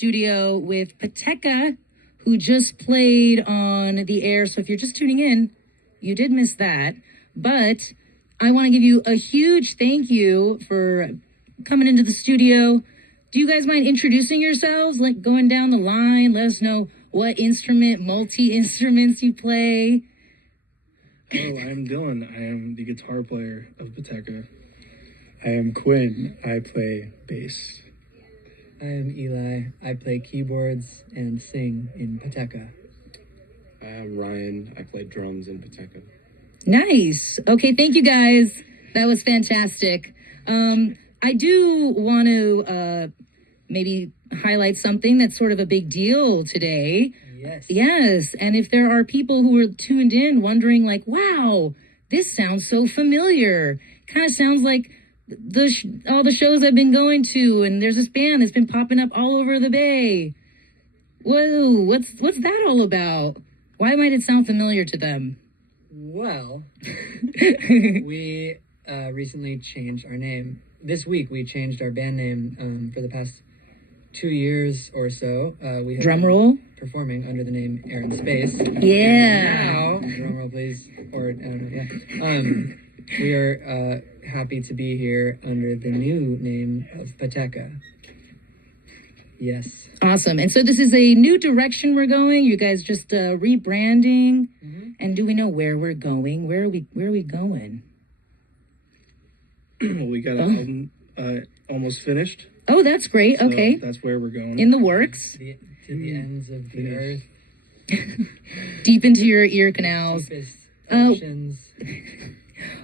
studio with Pateka, who just played on the air. So if you're just tuning in, you did miss that. But I want to give you a huge thank you for coming into the studio. Do you guys mind introducing yourselves? Like going down the line, let us know what instrument, multi-instruments you play. Hello, I'm Dylan. I am the guitar player of Pateka. I am Quinn. I play bass. I am Eli. I play keyboards and sing in Pateka. I am Ryan. I play drums in Pateka. Nice. Okay, thank you guys. That was fantastic. I do want to maybe highlight something that's sort of a big deal today. Yes. And if there are people who are tuned in wondering like, wow, this sounds so familiar. Kind of sounds like all the shows I've been going to, and there's this band that's been popping up all over the Bay. Whoa, what's that all about? Why might it sound familiar to them? Well, we recently changed our name. This week we changed our band name for the past 2 years or so. We have Drum roll. Performing under the name Air and Space. Yeah. Now, drum roll please, or I don't know, yeah. We are happy to be here under the new name of Pateka. Yes. Awesome. And so this is a new direction we're going. You guys just rebranding. Mm-hmm. And do we know where we're going? Where are we going? We got an album almost finished. Oh, that's great. So okay. That's where we're going. In the works. To the ends of the earth. Deep into your ear canals. Deepest oceans.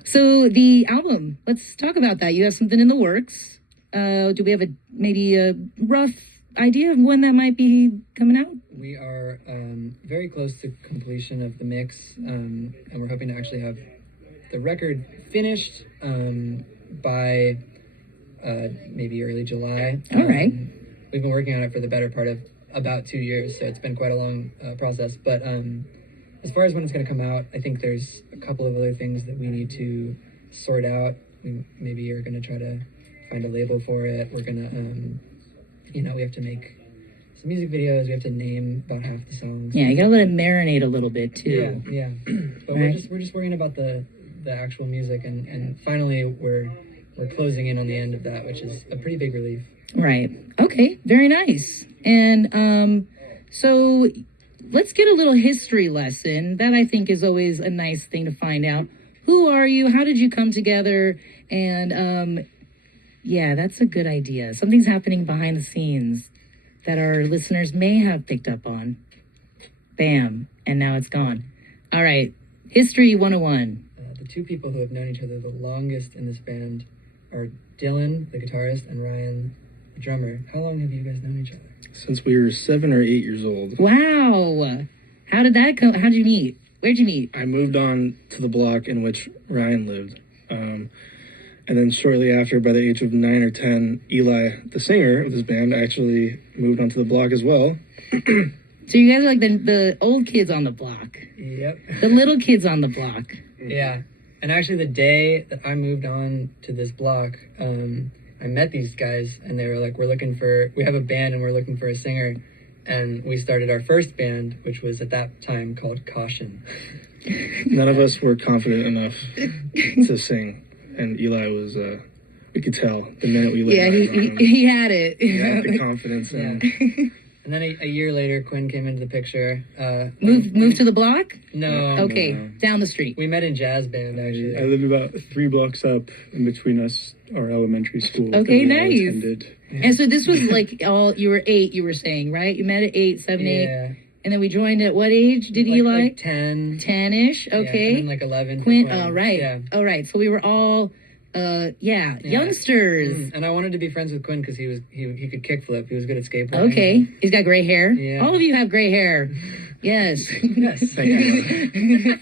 So the album, let's talk about that. You have something in the works. Do we have maybe a rough idea of when that might be coming out? We are very close to completion of the mix, and we're hoping to actually have the record finished by maybe early July. All right. We've been working on it for the better part of about 2 years, so it's been quite a long process. But as far as when it's going to come out, I think there's a couple of other things that we need to sort out. We maybe are going to try to find a label for it. We're going to, we have to make some music videos. We have to name about half the songs. Yeah, you got to let it marinate a little bit too. Yeah. But right. we're just worrying about the actual music, and finally we're closing in on the end of that, which is a pretty big relief. Right. Okay. Very nice. And so let's get a little history lesson. That I think is always a nice thing to find out. Who are you? How did you come together? And yeah, that's a good idea. Something's happening behind the scenes that our listeners may have picked up on. Bam. And now it's gone. All right. History 101. The two people who have known each other the longest in this band are Dylan, the guitarist, and Ryan, the drummer. How long have you guys known each other? Since we were 7 or 8 years old. Wow. How did that go? How'd you meet? Where'd you meet? I moved on to the block in which Ryan lived. And then shortly after, by the age of 9 or 10, Eli, the singer of this band, actually moved onto the block as well. So you guys are like the old kids on the block. Yep. The little kids on the block. Yeah. And actually the day that I moved on to this block, I met these guys and they were like, we have a band and we're looking for a singer. And we started our first band, which was at that time called Caution. None of us were confident enough to sing. And Eli was, we could tell the minute we looked at him. He had it. He had the confidence. Yeah. And then a year later, Quinn came into the picture. Moved to the block? No. Okay, no. Down the street. We met in jazz band, actually. I lived about 3 blocks up in between us, our elementary school. Okay, that we all nice. attended. And so this was like you were 8, you were saying, right? You met at 8, 7, 8. Yeah. And then we joined at what age did Eli? Like 10. 10-ish, okay. Yeah, and then like 11. Quinn, oh, right. Yeah. Oh, right. So we were all, youngsters. And I wanted to be friends with Quinn because he could kickflip. He was good at skateboarding. Okay. He's got gray hair. Yeah. All of you have gray hair. Yes. Yes. And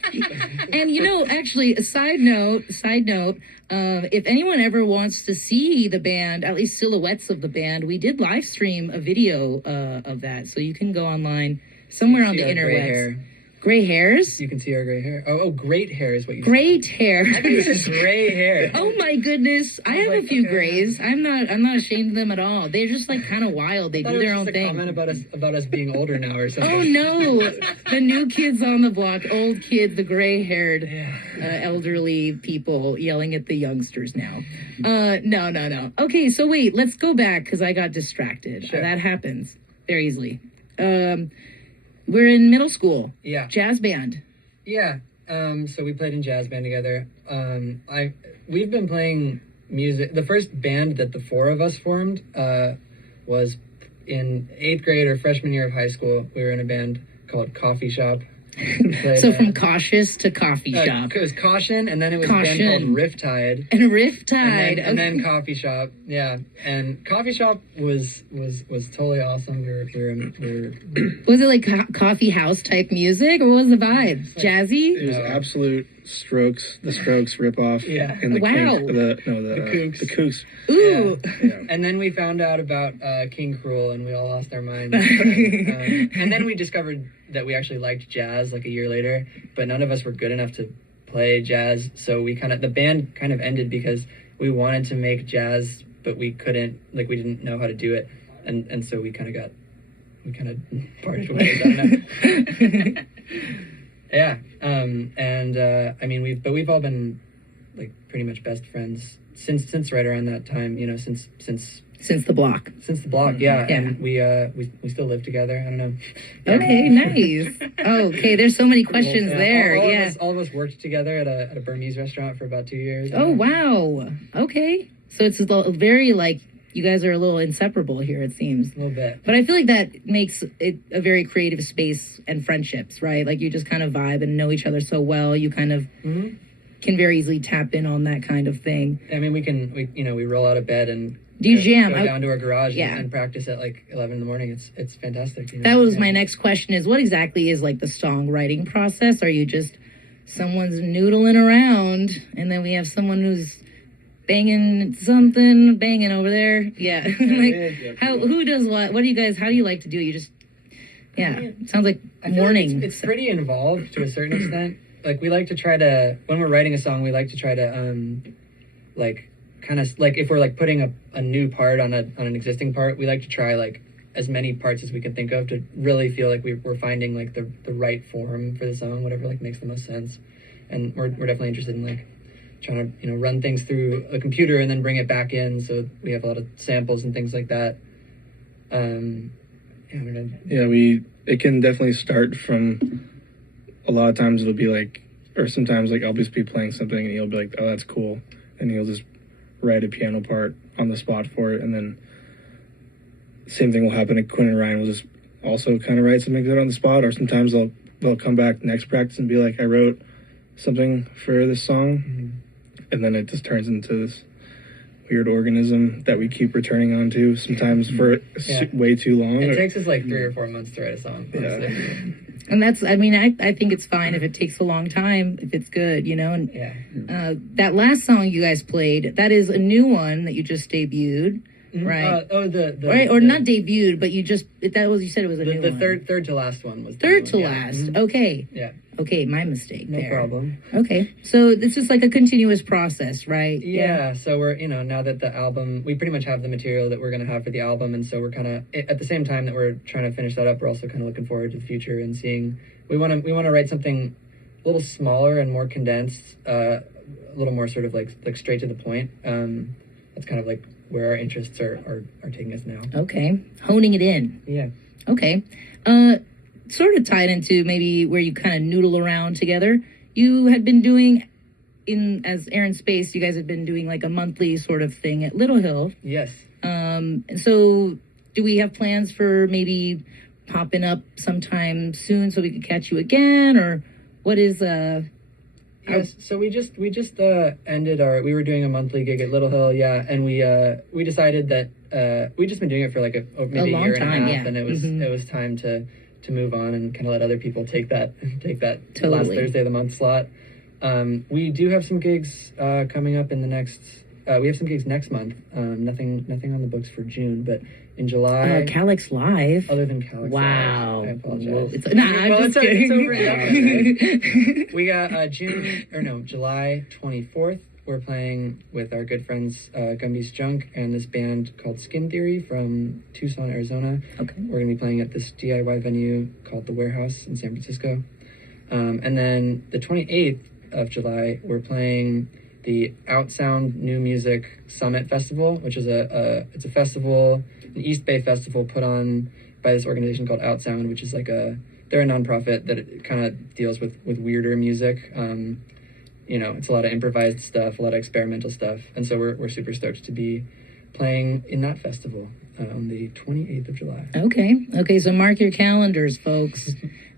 actually, a side note, if anyone ever wants to see the band, at least silhouettes of the band, we did live stream a video of that. So you can go online somewhere on the See our gray interwebs. hair. Gray hairs? You can see our gray hair. Oh, great hair is what you said. Great hair. I think it's gray hair. Oh my goodness. I have like, a few okay. grays. I'm not ashamed of them at all. They're just like kind of wild. They I thought do it was their just own a thing. comment about us being older now or something. Oh no. The new kids on the block, old kids, the gray-haired Yeah. elderly people yelling at the youngsters now. No. Okay, so wait, let's go back because I got distracted. Sure. That happens very easily. We're in middle school. Yeah. Jazz band. Yeah. So we played in jazz band together. We've been playing music. The first band that the four of us formed was in 8th grade or freshman year of high school. We were in a band called Coffee Shop. We played, So from cautious to coffee shop. It was Caution, and then it was a band Caution. called Riptide. And Riptide. And then Coffee Shop, yeah, and Coffee Shop was totally awesome. We were Was it like coffee house type music, or what was the vibe? It Jazzy? was No. absolute Strokes, the Strokes ripoff. Yeah. And the Wow. the Kooks. The Kooks. Ooh. Yeah. And then we found out about King Cruel, and we all lost our minds. And then we discovered that we actually liked jazz like a year later, but none of us were good enough to play jazz. So the band kind of ended because we wanted to make jazz, but we couldn't, like we didn't know how to do it, and so we kind of parted ways on that. Yeah. I mean, we've all been like pretty much best friends since right around that time. You know, since Since the block. the block. Yeah. Yeah. And we still live together. I don't know. Okay, nice. Okay, there's so many questions Yeah, there. All Yeah. of us worked together at a Burmese restaurant for about 2 years. Oh, wow. Okay. So it's very like, you guys are a little inseparable here, it seems. A little bit. But I feel like that makes it a very creative space and friendships, right? Like you just kind of vibe and know each other so well. You kind of Mhm. can very easily tap in on that kind of thing. I mean, we roll out of bed and Do you jam? Go down to our garage Yeah. and practice at like 11 in the morning. It's fantastic. You know? That was Yeah. my next question is what exactly is like the songwriting process? Are you just someone's noodling around and then we have someone who's banging over there? Yeah. Like who does what? What do you guys, how do you like to do it? You just, yeah, it sounds like I feel like morning. it's pretty involved to a certain extent. Like we like to try to, when we're writing a song, we like to try to like kind of like if we're like putting a new part on an existing part, we like to try like as many parts as we can think of to really feel like we're finding like the right form for the song, whatever like makes the most sense. And we're definitely interested in like trying to run things through a computer and then bring it back in, so we have a lot of samples and things like that. Yeah, it can definitely start from, a lot of times it'll be like, or sometimes like I'll just be playing something and he'll be like, oh, that's cool. And he'll just write a piano part on the spot for it. And then same thing will happen. And Quinn and Ryan will just also kind of write something good on the spot. Or sometimes they'll come back next practice and be like, I wrote something for this song. Mm-hmm. And then it just turns into this weird organism that we keep returning onto sometimes for way too long. It takes us like 3 or 4 months to write a song. Honestly. Yeah. And that's, I mean, I think it's fine if it takes a long time, if it's good, And Yeah. that last song you guys played, that is a new one that you just debuted, Mhm. right? The Or not debuted, but you said it was a new the one. third to last one was the Third new to one, yeah. last. Mhm. Okay. Yeah. Okay, my mistake No there. problem. Okay. So it's just like a continuous process, right? Yeah, so we're, now that the album, we pretty much have the material that we're going to have for the album, and so we're kind of, at the same time that we're trying to finish that up, we're also kind of looking forward to the future and seeing, we want to write something a little smaller and more condensed, a little more sort of like straight to the point. That's kind of like where our interests are taking us now. Okay. Honing it in. Yeah. Okay. Sort of tied into maybe where you kind of noodle around together. You had been doing, as Aaron Space, you guys had been doing like a monthly sort of thing at Little Hill. Yes. And so do we have plans for maybe popping up sometime soon so we could catch you again? Or what is, Yes, so we just ended we were doing a monthly gig at Little Hill, yeah, and we decided that we just been doing it for like maybe a long year and a time, half, yeah. and it was Mhm. it was time to move on and kind of let other people take that last Totally. Thursday of the month slot. We do have some gigs coming up in the next. We have some gigs next month. Nothing on the books for June, but In July, Calyx Live. other than Calyx. Wow. Live, I apologize. Whoa, I'm Well, just it's kidding. over and done. We got July 24th. We're playing with our good friends Gumby's Junk and this band called Skin Theory from Tucson, Arizona. Okay. We're going to be playing at this DIY venue called The Warehouse in San Francisco. And then the 28th of July, we're playing the Outsound New Music Summit Festival, which is it's a festival, an East Bay festival put on by this organization called Outsound, which is like they're a nonprofit that kind of deals with weirder music. It's a lot of improvised stuff, a lot of experimental stuff, and so we're super stoked to be playing in that festival on the 28th of July. Okay, so mark your calendars, folks.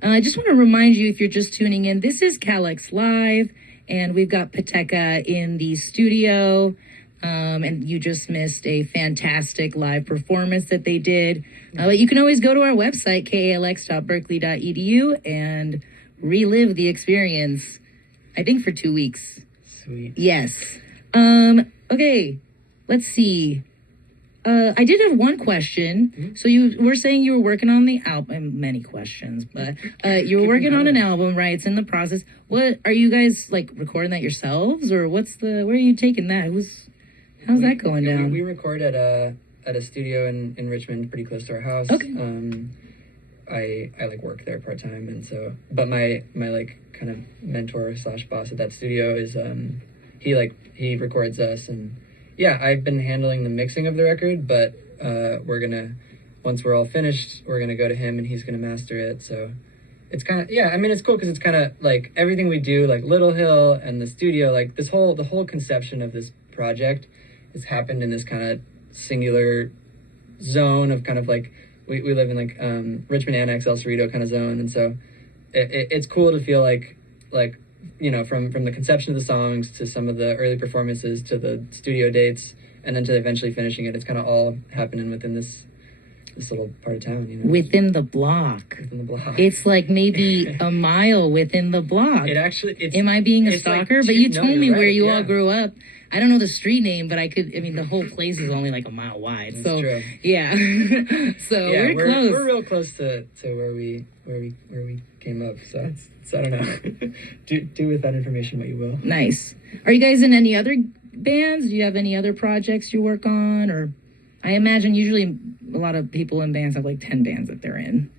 I just want to remind you, if you're just tuning in, this is Calyx Live, and we've got Pateka in the studio, and you just missed a fantastic live performance that they did. But you can always go to our website, kalx.berkeley.edu, and relive the experience, I think for 2 weeks. Sweet. Yes. Okay, let's see. I did have one question. Mm-hmm. So you were saying you were working on the album, many questions, but you were working on an album, right? It's in the process. What are you guys like recording that yourselves, or where are you taking that? How's that going down? We record at a studio in Richmond, pretty close to our house. Okay. I like work there part time, and so, but my like kind of mentor / boss at that studio is he records us, and yeah, I've been handling the mixing of the record, but once we're all finished, we're gonna go to him and he's gonna master it. So it's kind of, yeah, I mean, it's cool because it's kind of like everything we do, like Little Hill and the studio, like the whole conception of this project has happened in this kind of singular zone of kind of like we live in like Richmond Annex, El Cerrito kind of zone, and so it's cool to feel like from the conception of the songs to some of the early performances to the studio dates and then to eventually finishing it, it's kind of all happening within this little part of town, Within the block. Within the block. It's like maybe a mile within the block. Am I being a stalker? But you told me where you all grew up. I don't know the street name, but the whole place is only like a mile wide. That's so true. Yeah. So yeah, we're close. We're real close to where we came up. So I don't know. do with that information what you will. Nice. Are you guys in any other bands? Do you have any other projects you work on? Or I imagine usually a lot of people in bands have like 10 bands that they're in.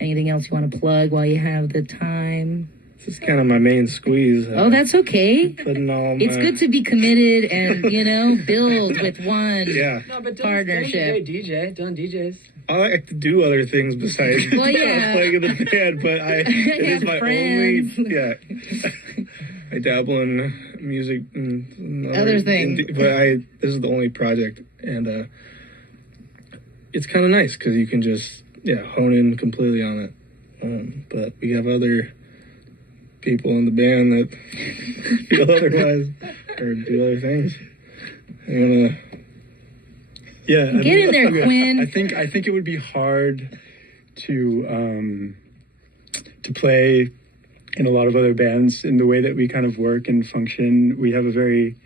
Anything else you want to plug while you have the time? This is kind of my main squeeze. Oh, that's okay. Putting all It's good to be committed and, build with one Yeah. No, but partnership. Dylan's a great DJ. Dylan DJs. I like to do other things besides Well, yeah. playing in the band, but it is my friends. only. Yeah. I dabble in music and Other things. but this is the only project, and it's kind of nice because you can just hone in completely on it. But we have other people in the band that feel otherwise or do other things. Get in there, Quinn. I think it would be hard to play in a lot of other bands in the way that we kind of work and function. We have a very,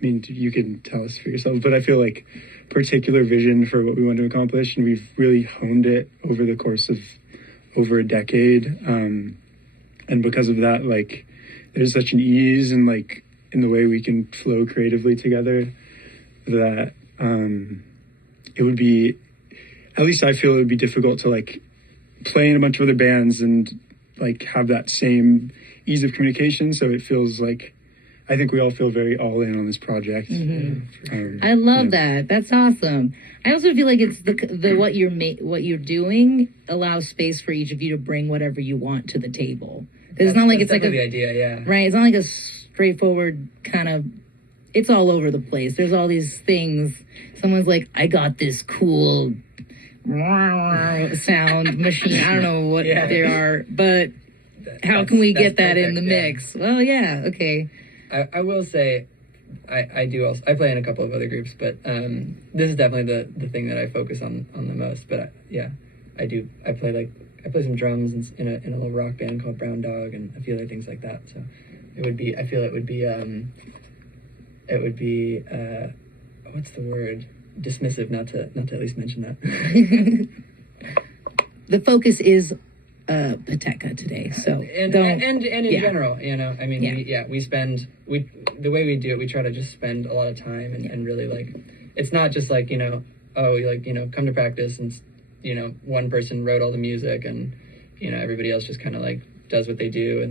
you can tell us for yourself, but I feel like particular vision for what we want to accomplish, and we've really honed it over the course of over a decade. And because of that, like, there's such an ease and like in the way we can flow creatively together that it would be, at least I feel it would be difficult to like play in a bunch of other bands and like have that same ease of communication. So it feels like, I think we all feel very all in on this project. Mm-hmm. I love that. That's awesome. I also feel like it's the what you're doing allows space for each of you to bring whatever you want to the table. Because it's not like it's like the idea, yeah. Right. It's not like a straightforward kind of. It's all over the place. There's all these things. Someone's like, I got this cool sound machine. I don't know what they are, but how can we get that in the mix? Well, yeah, okay. I will say, I do also, I play in a couple of other groups, but this is definitely the thing that I focus on the most. But I play some drums in a little rock band called Brown Dog and a few other things like that. So it would be what's the word? dismissive not to at least mention that. The focus is Pateca today, so and don't. in yeah. general, I mean, Yeah. we spend the way we do it, we try to just spend a lot of time and really like, it's not just like come to practice and one person wrote all the music and everybody else just kind of like does what they do and then